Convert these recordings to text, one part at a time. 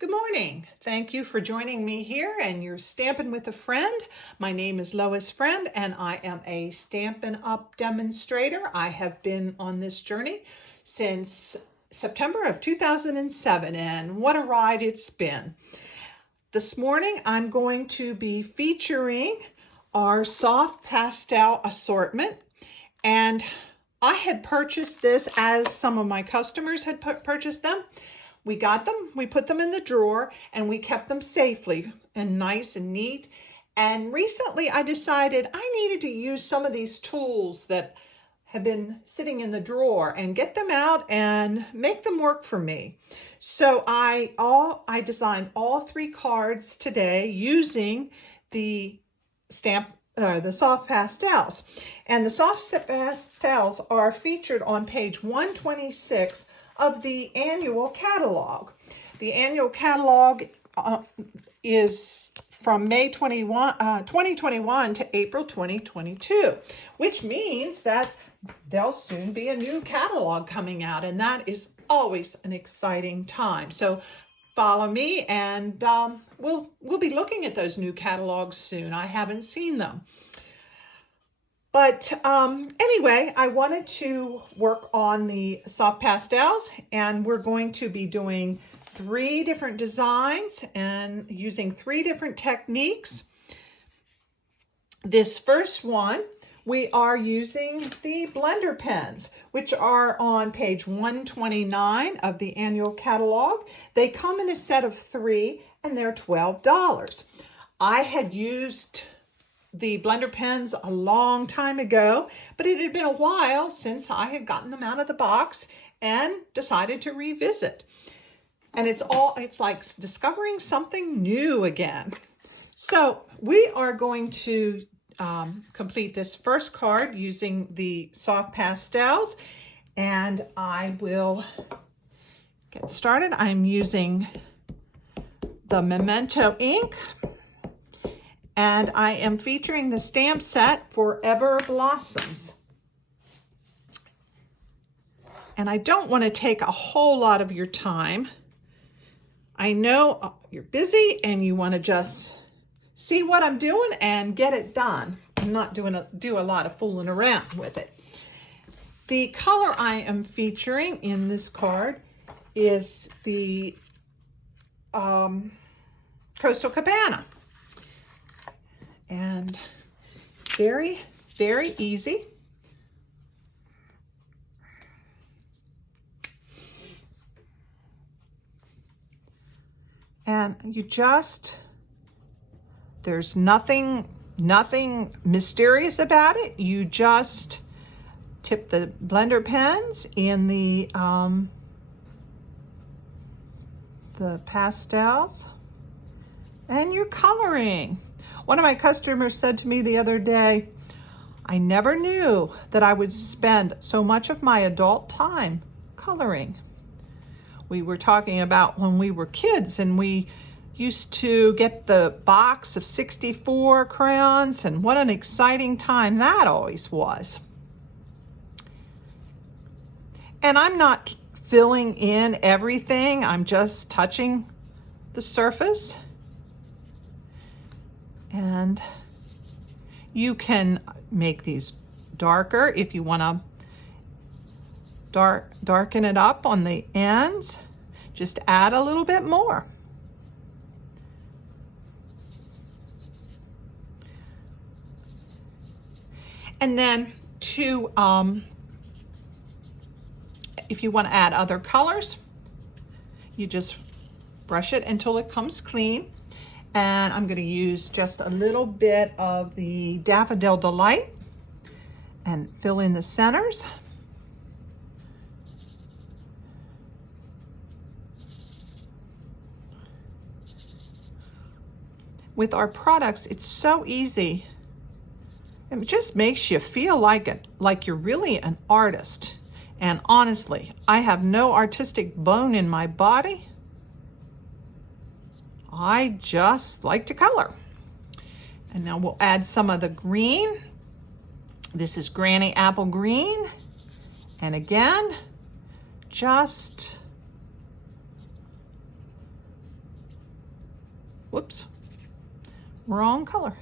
Good morning. Thank you for joining me here and you're Stampin' with a Friend. My name is Lois Friend and I am a Stampin' Up! Demonstrator. I have been on this journey since September of 2007 and what a ride it's been. This morning I'm going to be featuring our soft pastel assortment, and I had purchased this as some of my customers had purchased them. We got them, we put them in the drawer, and we kept them safely and nice and neat. And recently I decided I needed to use some of these tools that have been sitting in the drawer and get them out and make them work for me. So I designed all 3 cards today using the soft pastels. And the soft pastels are featured on page 126 of the annual catalog. The annual catalog is from May 2021 to April 2022, which means that there'll soon be a new catalog coming out, and that is always an exciting time. So follow me and we'll be looking at those new catalogs soon. I haven't seen them. But anyway, I wanted to work on the soft pastels, and we're going to be doing 3 different designs and using 3 different techniques. This first one, we are using the blender pens, which are on page 129 of the annual catalog. They come in a set of 3 and they're $12. I had used the blender pens a long time ago, but it had been a while since I had gotten them out of the box and decided to revisit. And it's like discovering something new again. So we are going to complete this first card using the soft pastels, and I will get started. I'm using the Memento ink, and I am featuring the stamp set Forever Blossoms. And I don't want to take a whole lot of your time. I know you're busy and you want to just see what I'm doing and get it done. I'm not do a lot of fooling around with it. The color I am featuring in this card is the Coastal Cabana. And very, very easy. And you just, there's nothing mysterious about it. You just tip the blender pens in the pastels and you're coloring. One of my customers said to me the other day, I never knew that I would spend so much of my adult time coloring. We were talking about when we were kids and we used to get the box of 64 crayons, and what an exciting time that always was. And I'm not filling in everything, I'm just touching the surface. And you can make these darker if you want to darken it up on the ends. Just add a little bit more. And then if you want to add other colors, you just brush it until it comes clean. And I'm going to use just a little bit of the Daffodil Delight and fill in the centers. With our products, it's so easy. It just makes you feel like you're really an artist. And honestly, I have no artistic bone in my body. I just like to color. And now we'll add some of the green. This is Granny Apple Green. And again, just Whoops, wrong color.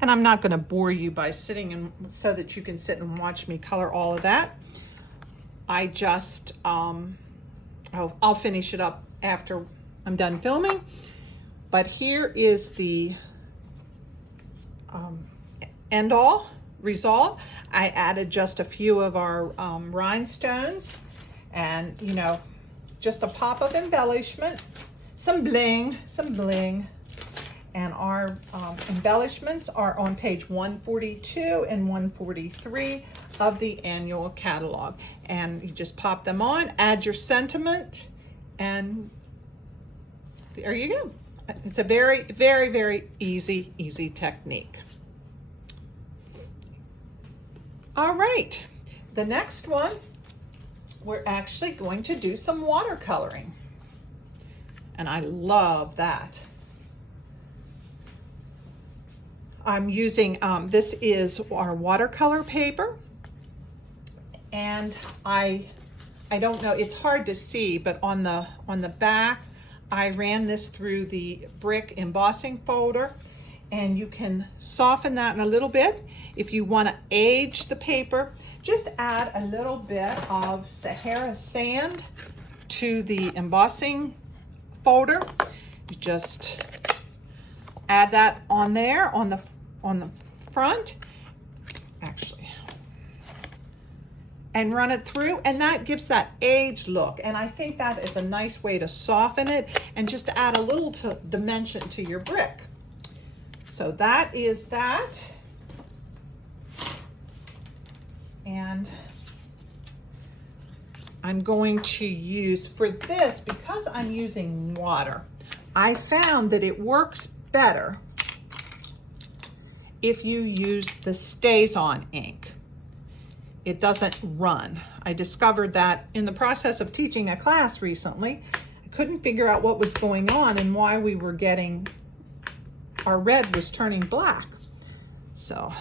And I'm not going to bore you by sitting and so that you can sit and watch me color all of that. I just, I'll finish it up after I'm done filming. But here is the end all result. I added just a few of our rhinestones and, you know, just a pop of embellishment, some bling. And our embellishments are on page 142 and 143 of the annual catalog. And you just pop them on, add your sentiment, and there you go. It's a very, very, very easy technique. All right, the next one, we're actually going to do some watercoloring. And I love that. I'm using, this is our watercolor paper. And I don't know, it's hard to see, but on the back, I ran this through the brick embossing folder, and you can soften that in a little bit. If you want to age the paper, just add a little bit of Sahara sand to the embossing folder. You just add that on there on the front, actually, and run it through, and that gives that aged look. And I think that is a nice way to soften it and just to add a little dimension to your brick. So that is that. And I'm going to use, for this, because I'm using water, I found that it works better if you use the StazOn ink. It doesn't run. I discovered that in the process of teaching a class recently. I couldn't figure out what was going on and why we were getting, our red was turning black. So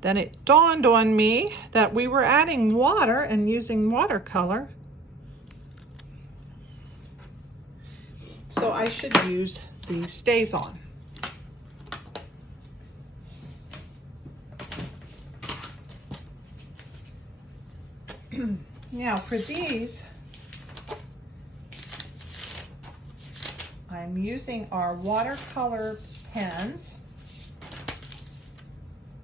then it dawned on me that we were adding water and using watercolor. So I should use the StazOn. Now for these, I'm using our watercolor pens,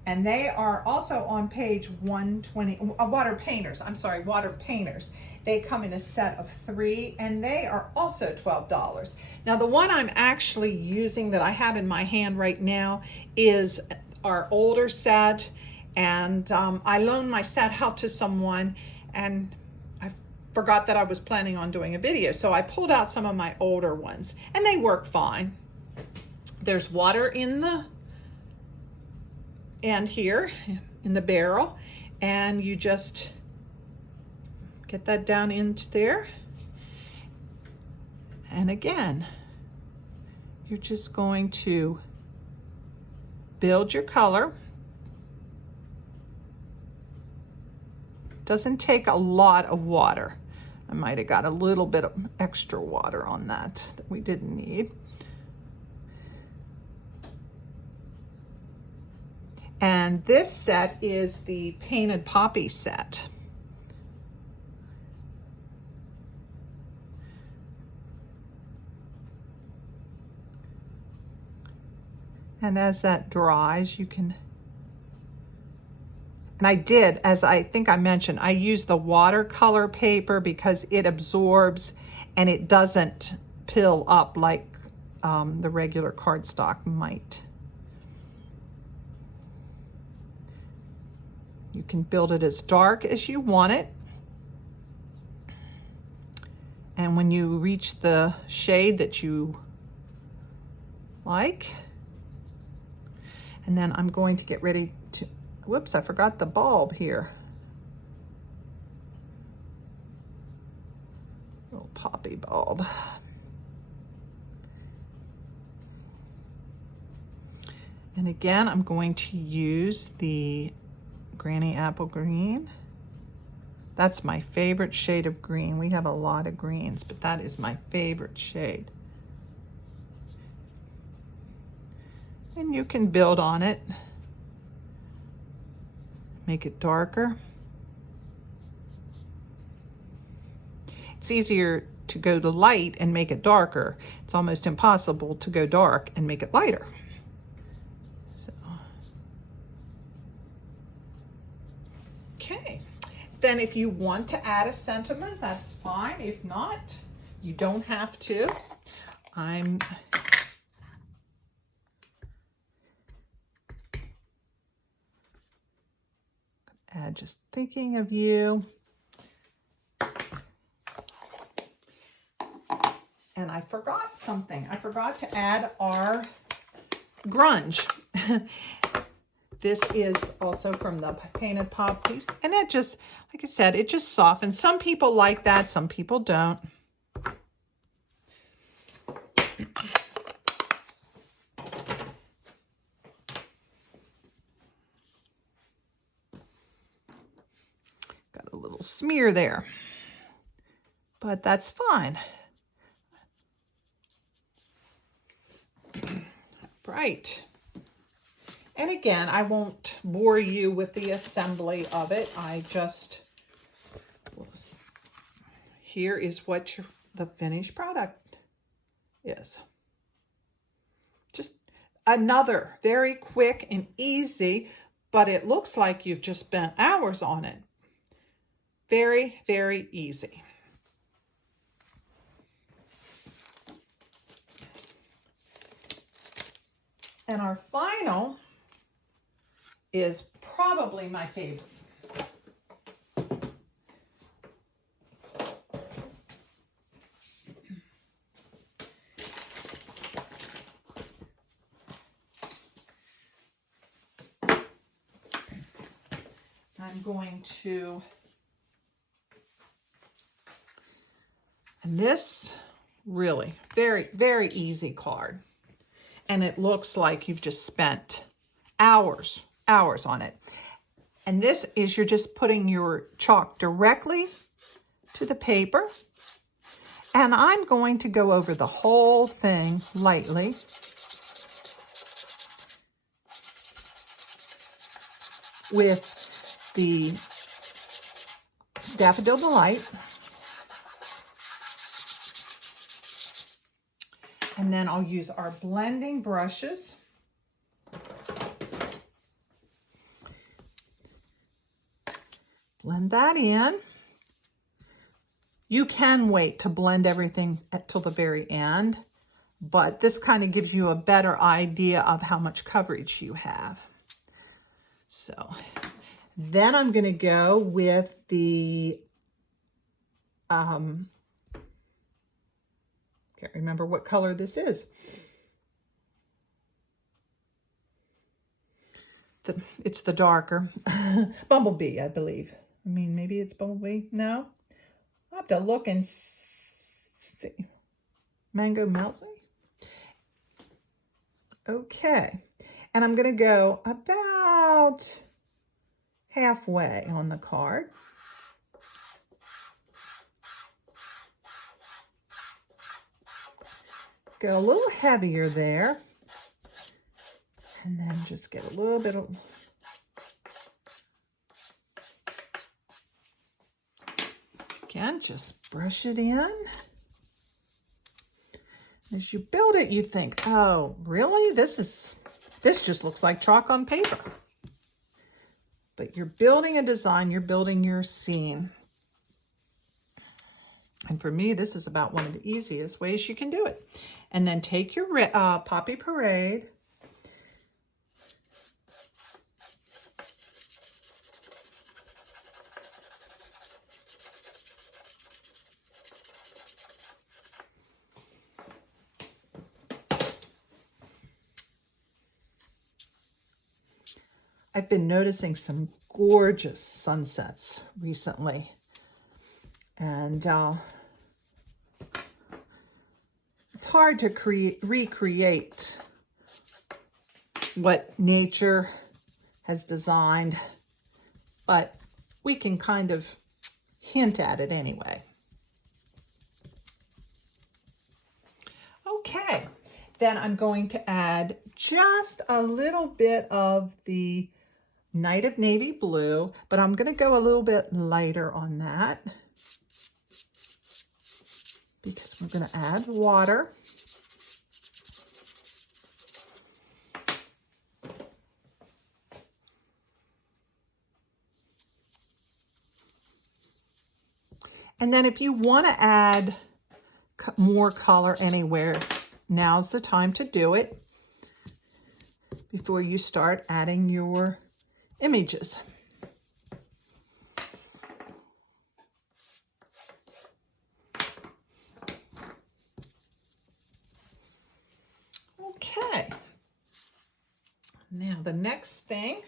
and they are also on page 120, water painters. They come in a set of 3, and they are also $12. Now the one I'm actually using that I have in my hand right now is our older set, and I loaned my set out to someone, and I forgot that I was planning on doing a video, so I pulled out some of my older ones, and they work fine. There's water in the end here in the barrel, and you just get that down into there, and again, you're just going to build your color. Doesn't take a lot of water. I might have got a little bit of extra water on that we didn't need. And this set is the Painted Poppy set. And as that dries, you can, and I did, as I think I mentioned, I use the watercolor paper because it absorbs and it doesn't pill up like the regular cardstock might. You can build it as dark as you want it. And when you reach the shade that you like, and then I'm going to get ready to, whoops, I forgot the bulb here. Little poppy bulb. And again, I'm going to use the Granny Apple Green. That's my favorite shade of green. We have a lot of greens, but that is my favorite shade. And you can build on it. Make it darker. It's easier to go to light and make it darker. It's almost impossible to go dark and make it lighter. So. Okay. Then if you want to add a sentiment, that's fine. If not, you don't have to. I'm add just thinking of you. And I forgot something. I forgot to add our grunge. This is also from the Painted Pop piece. And it just, like I said, it just softens. Some people like that, some people don't. Got a little smear there, but that's fine. Right. And again, I won't bore you with the assembly of it. I just, here is what the finished product is. Just another very quick and easy, but it looks like you've just spent hours on it. Very, very easy. And our final is probably my favorite. I'm going to, and this really very, very easy card. And it looks like you've just spent hours on it. And this is, you're just putting your chalk directly to the paper. And I'm going to go over the whole thing lightly. With the Daffodil Delight. And then I'll use our blending brushes. Blend that in. You can wait to blend everything till the very end, but this kind of gives you a better idea of how much coverage you have. So then I'm going to go with the, can't remember what color this is. It's the darker Bumblebee, I believe. I mean, maybe it's Bumblebee. No, I'll have to look and see. Mango Melty. Okay, and I'm going to go about halfway on the card. Go a little heavier there. And then just get a little bit of, again, just brush it in. As you build it, you think, oh, really? This just looks like chalk on paper. But you're building a design, you're building your scene. And for me, this is about one of the easiest ways you can do it. And then take your Poppy Parade. I've been noticing some gorgeous sunsets recently. And it's hard to recreate what nature has designed but we can kind of hint at it anyway. Okay, then I'm going to add just a little bit of the Night of Navy Blue, but I'm going to go a little bit lighter on that because we're going to add water. And then if you want to add more color anywhere, now's the time to do it before you start adding your images. Okay. Now the next thing,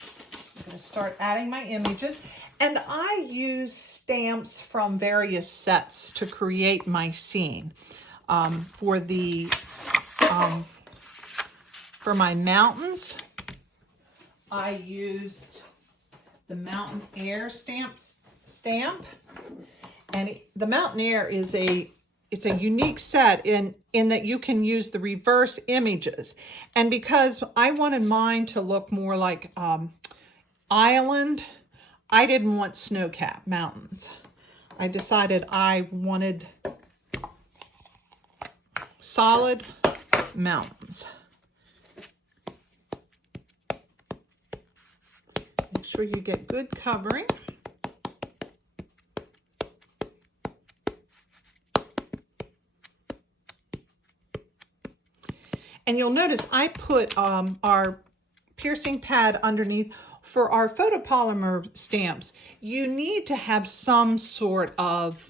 I'm going to start adding my images. And I use stamps from various sets to create my scene. For my mountains, I used the Mountain Air stamp, and the Mountain Air is it's a unique set in that you can use the reverse images. And because I wanted mine to look more like island, I didn't want snow-capped mountains. I decided I wanted solid mountains. Make sure you get good covering. And you'll notice I put our piercing pad underneath. For our photopolymer stamps, you need to have some sort of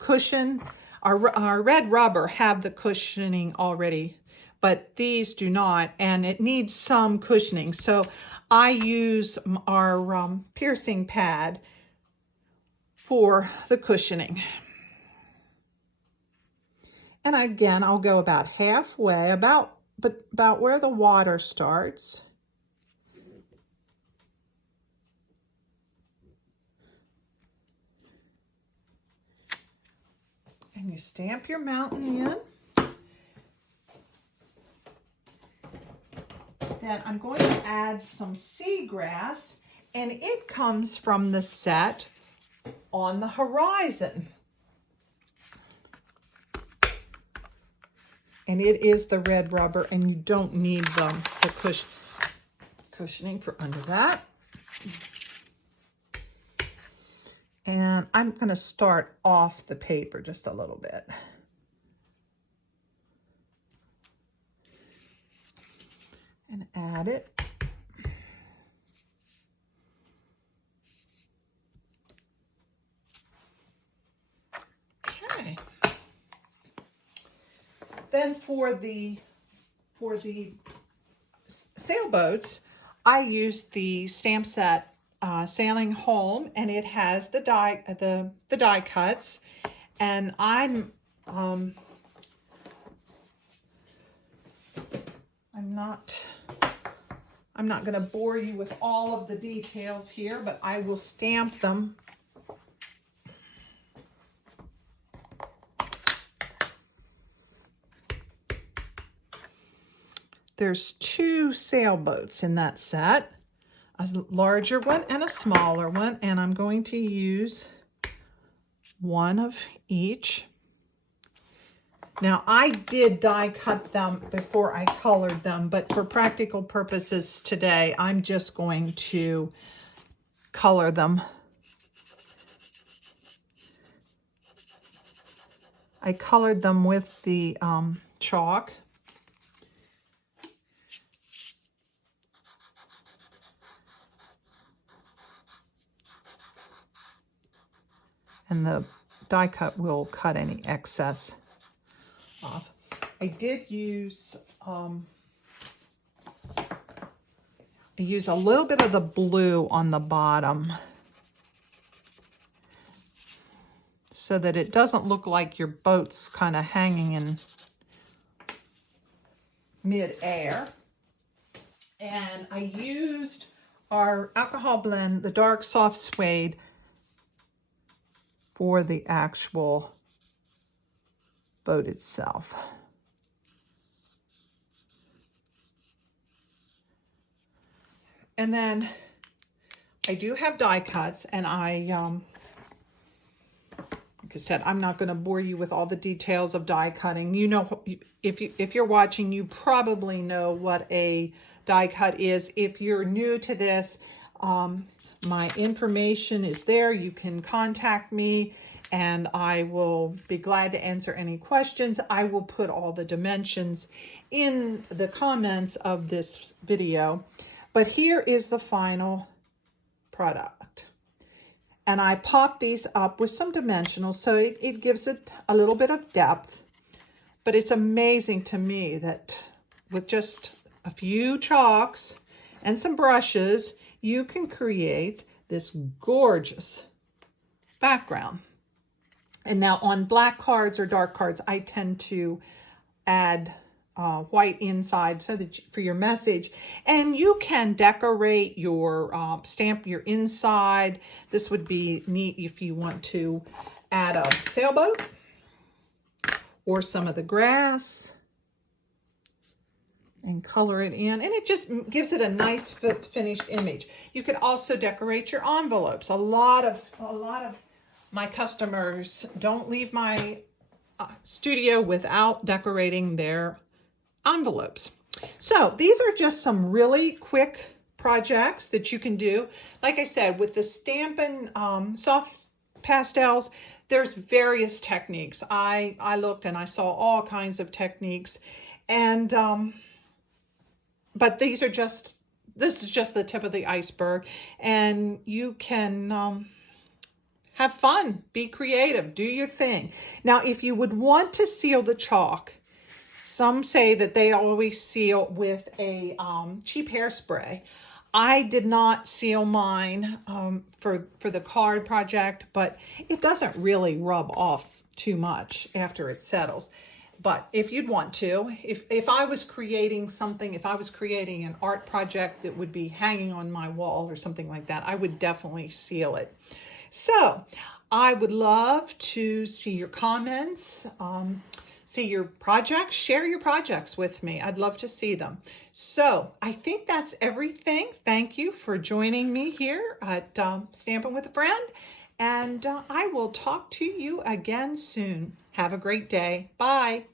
cushion. Our red rubber have the cushioning already, but these do not, and it needs some cushioning. So I use our piercing pad for the cushioning. And again, I'll go about halfway, about where the water starts. And you stamp your mountain in. Then I'm going to add some seagrass, and it comes from the set On the Horizon. And it is the red rubber, and you don't need the cushioning for under that. And I'm going to start off the paper just a little bit. And add it. Okay. Then for the sailboats, I used the stamp set Sailing Home, and it has the die cuts, and I'm not going to bore you with all of the details here, but I will stamp them. There's two sailboats in that set, a larger one and a smaller one, and I'm going to use one of each. Now, I did die cut them before I colored them, but for practical purposes today, I'm just going to color them. I colored them with the chalk. And the die cut will cut any excess off. I did use I use a little bit of the blue on the bottom so that it doesn't look like your boat's kind of hanging in mid-air. And I used our alcohol blend, the dark soft suede, for the actual boat itself. And then I do have die cuts, and like I said, I'm not going to bore you with all the details of die cutting. You know, if you're watching, you probably know what a die cut is. If you're new to this, my information is there. You can contact me, and I will be glad to answer any questions. I will put all the dimensions in the comments of this video. But here is the final product. And I popped these up with some dimensionals, so it gives it a little bit of depth. But it's amazing to me that with just a few chalks and some brushes, you can create this gorgeous background. And now on black cards or dark cards, I tend to add white inside so that for your message, and you can decorate your stamp your inside. This would be neat if you want to add a sailboat or some of the grass and color it in, and it just gives it a nice finished image. You could also decorate your envelopes. A lot of my customers don't leave my studio without decorating their envelopes. So these are just some really quick projects that you can do. Like I said, with the Stampin' soft pastels, there's various techniques. I looked and I saw all kinds of techniques, and but this is just the tip of the iceberg, and you can have fun, be creative, do your thing. Now, if you would want to seal the chalk, some say that they always seal with a cheap hairspray. I did not seal mine for the card project, but it doesn't really rub off too much after it settles. But if you'd want to, if I was creating something, if I was creating an art project that would be hanging on my wall or something like that, I would definitely seal it. So I would love to see your comments, see your projects, share your projects with me. I'd love to see them. So I think that's everything. Thank you for joining me here at Stampin' with a Friend. And I will talk to you again soon. Have a great day. Bye.